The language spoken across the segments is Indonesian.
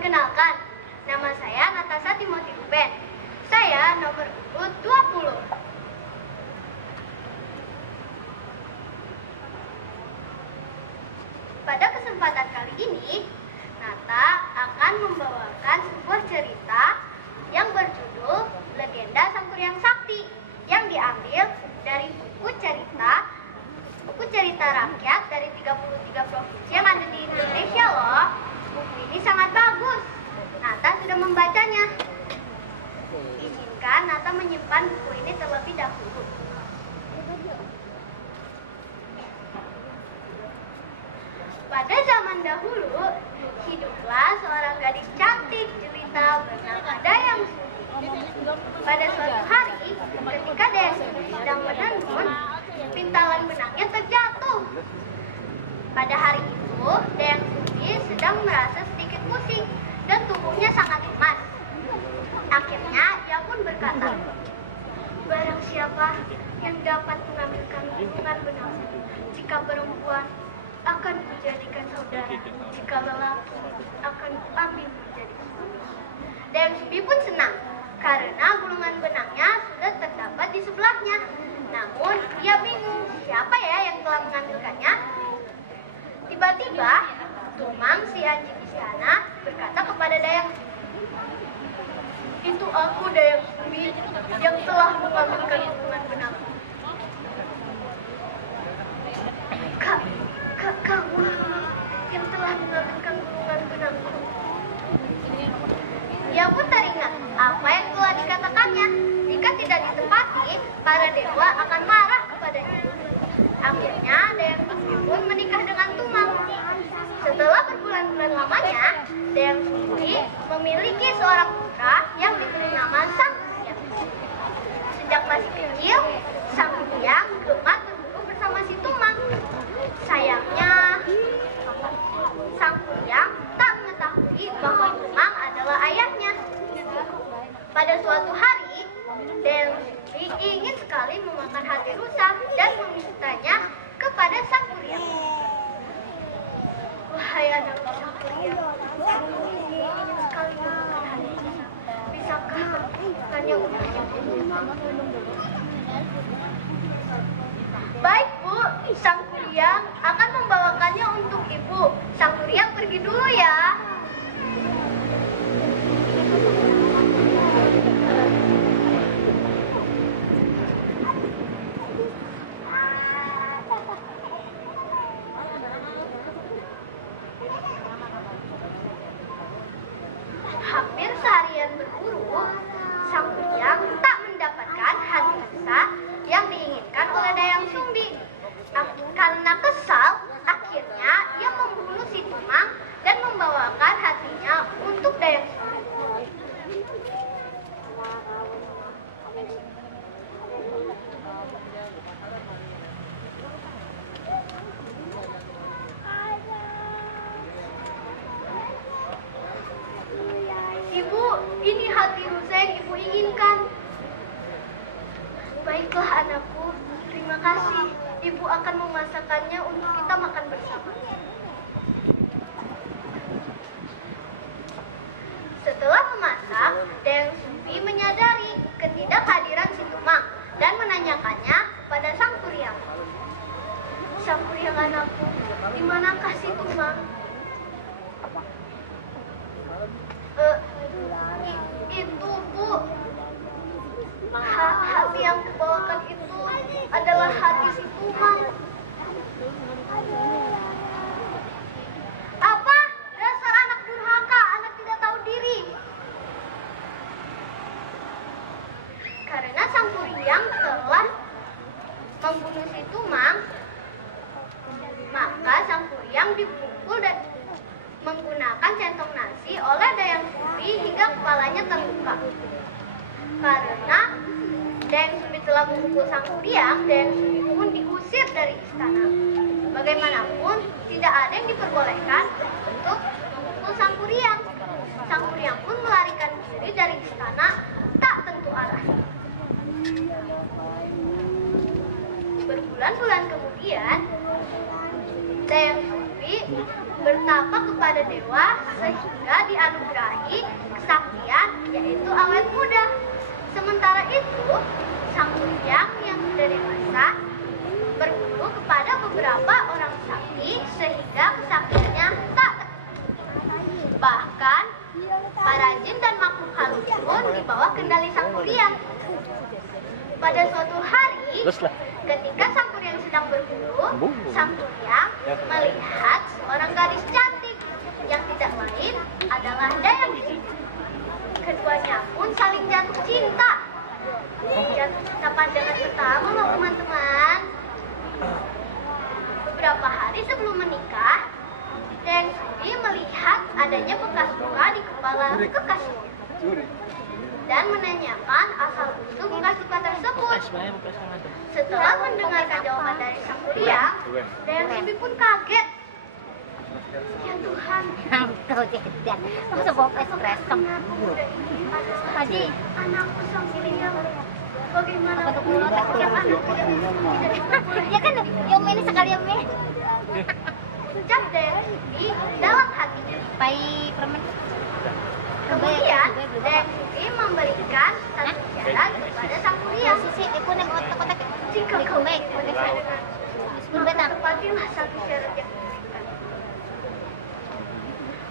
Perkenalkan, nama saya Natasha Timothy Ruben. Saya nomor urut 20. Pada kesempatan kali ini, Nata akan membawakan sebuah cerita yang berjudul Legenda Sang Kuryang Sakti yang diambil dari buku cerita rakyat dari 33 provinsi yang ada di Indonesia loh. Buku ini sangat bagus. Nata sudah membacanya. Izinkan Nata menyimpan buku ini terlebih dahulu. Pada zaman dahulu, hiduplah seorang gadis cantik jelita bernama Dayang Sumbi. Pada suatu hari, ketika Dayang Sumbi sedang menenun, pintalan benangnya terjatuh. Pada hari itu, Dayang Sumbi sedang merasa sedikit pusing dan tubuhnya sangat lemas. Akhirnya, ia pun berkata, "Barang siapa yang dapat mengambilkan gulungan benang, jika perempuan akan menjadikan saudara, jika lelaki akan ambil menjadi suami." Dayang Sumbi pun senang karena gulungan benangnya sudah terdapat di sebelahnya. Namun ia bingung siapa ya yang telah mengambilkannya. Tiba-tiba Tumang si anjing di sana berkata kepada Dayang Sumbi, "Itu aku, Dayang Sumbi, yang telah mengambilkan gulungan benangku." Kamu yang telah mengambilkan gulungan benangku." Ia pun teringat apa yang telah dikatakannya. Jika tidak ditepati, para dewa akan marah kepadanya. Akhirnya Dayang Sumbi pun menikah dengan Tumang. Setelah berbulan-bulan lamanya, Dayang Sumbi memiliki seorang putra yang diberi nama Sang Kuryang. Sejak masih kecil, Sang Kuryang gemar berburu bersama si Tumang. Sayangnya, Sang Kuryang tak mengetahui bahwa Tumang adalah ayahnya. Pada suatu hari, Dayang Sumbi ingin sekali memakan hati rusa dan memintanya kepada Sang Kuryang. "Wahai anakku Sang Kuryang, aku ingin sekali memakan hati rusa. Bisakah hanya untuk ibu?" "Baik, Bu, Sang Kuryang akan membawakannya untuk Ibu. Sang Kuryang pergi dulu ya." Hampir seharian berburu, Sang Kuryang tak mendapatkan hati rusa yang diinginkan oleh Dayang Sumbi. Karena kesal, akhirnya ia membunuh si Tumang dan membawakan hatinya untuk Dayang Sumbi. "Ibu, ini hati rusa yang Ibu inginkan." "Baiklah anakku, terima kasih. Ibu akan memasakkannya untuk kita makan bersama." Setelah memasak, Dayang Sumbi menyadari ketidakhadiran si Tumang dan menanyakannya pada Sang Kuryang. "Sang Kuryang anakku, di manakah si Tumang?" Itu Bu, hati yang kubawakan itu adalah hati si Tumang." "Apa? Dasar anak durhaka, anak tidak tahu diri." Karena Sang Kuryang telah membunuh si Tumang, maka Sang Kuryang dipukul dan menggunakan centong nasi oleh Dayang Sumbi hingga kepalanya terluka. Karena Dayang Sumbi telah memukul Sang Kuryang, Dayang Sumbi pun diusir dari istana. Bagaimanapun, tidak ada yang diperbolehkan untuk memukul Sang Kuryang. Sang Kuryang pun melarikan diri dari istana tak tentu arah. Berbulan-bulan kemudian, Dayang Sumbi bertapa kepada dewa sehingga dianugerahi kesaktian, yaitu awet muda. Sementara itu, sang bujang yang sudah dewasa berguru kepada beberapa orang sakti sehingga kesaktiannya tak bahkan para jin dan makhluk halus pun di bawah kendali sang kuryang. Pada suatu hari, ketika sang kuryang sedang berburu, sang kuryang melihat seorang gadis cantik yang tidak lain adalah Dayang Sumbi. Keduanya pun saling jatuh cinta. Jatuh cinta pandangan pertama loh teman-teman. Beberapa hari sebelum menikah, Dayang Sumbi melihat adanya bekas luka di kepala kekasihnya dan menanyakan asal-usul bekas luka tersebut. Setelah mendengarkan jawaban dari sang kuryang, Dayang Sumbi pun kaget. Ya Tuhan, Kau tidak masa bawa espresso tadi anakku sang kuryang. Bagaimana apa tuh mulut tiap anak ya kan yang ini sekali yang ini ucap Dayang Sumbi dalam hatinya. pai permen Kemudian Dayang Sumbi memberikan satu syarat kepada sang kuryang. sisi aku nih kotak-kotak Jika kau baik menikah dengan maka tepatilah satu syarat yang diberikan.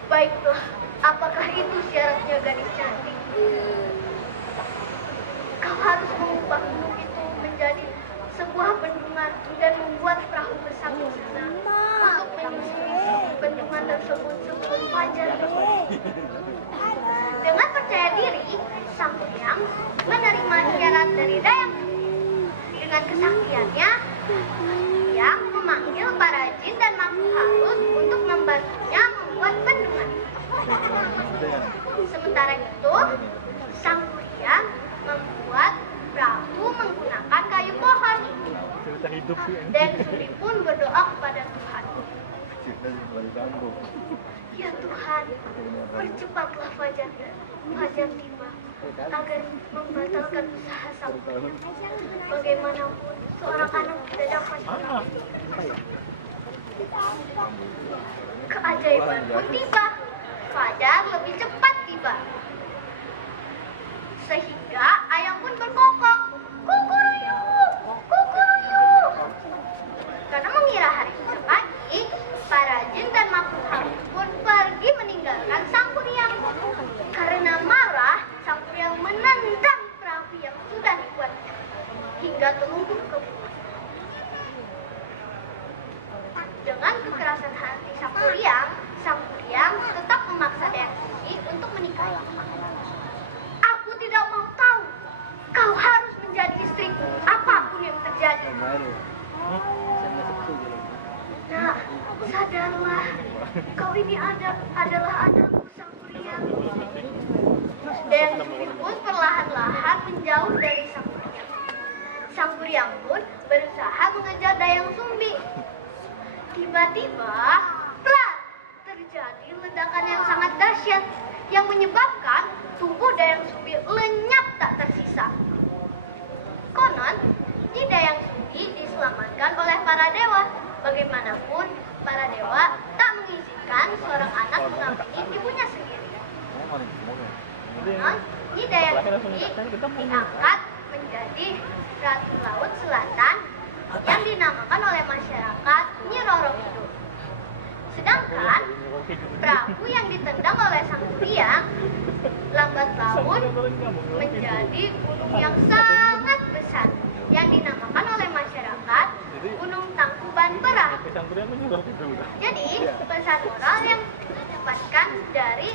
Baiklah, apakah itu syaratnya gadis cantik? Kau harus mengubah gunung itu menjadi sebuah bendungan dan membuat perahu bersama sana untuk menyusuri bendungan tersebut sebelum fajar. Dengan percaya diri, sang kuryang menerima syarat dari Dayang Sumbi. Dengan kesaktiannya, yang memanggil para jin dan makhluk halus untuk membantunya membuat bendungan. Sementara itu, sang kuryang membuat perahu menggunakan kayu pohon. Dan Sumbi pun berdoa kepada Tuhan. Ya Tuhan, percepatlah fajar tiba agar membatalkan usaha sang kuryang. Bagaimanapun seorang anak tidak dapat keajaiban pun tiba. Fajar lebih cepat tiba. Sehingga ayam pun berkokok, kukuruyuk, kukuruyuk. Karena mengira hari esok pagi, para jin dan makhluk halus pun pergi meninggalkan sang kuryang. Karena marah, sang kuryang menendang perahu yang sudah dibuatnya hingga terlungkup ke bawah. Dengan kekerasan hati sang kuryang tetap memaksa Dayang Sumbi untuk menikahi. Aku tidak mau tahu. Kau harus menjadi istriku, apapun yang terjadi. Nah, sadarlah, kau ini adalah anakku sang kuryang. Dayang Sumbi pun perlahan-lahan menjauh dari sang kuryang. Sang kuryang pun berusaha mengejar Dayang Sumbi. Tiba-tiba, plat, terjadi ledakan yang sangat dahsyat yang menyebabkan tubuh Dayang Sumbi lenyap tak tersisa. Konon, Nyi Dayang Sumbi diselamatkan oleh para dewa. Bagaimanapun, para dewa tak mengizinkan seorang anak mengamini ibunya sendiri. Konon, Nyi Dayang Sumbi diangkat menjadi Ratu Laut Selatan yang dinamakan oleh masyarakat Nyi Roro Kidul. Sedangkan perahu yang ditendang oleh sang kuryang lambat laun menjadi gunung yang sangat besar yang dinamakan oleh masyarakat Gunung Tangkuban Perahu. Jadi pesan moral yang didapatkan dari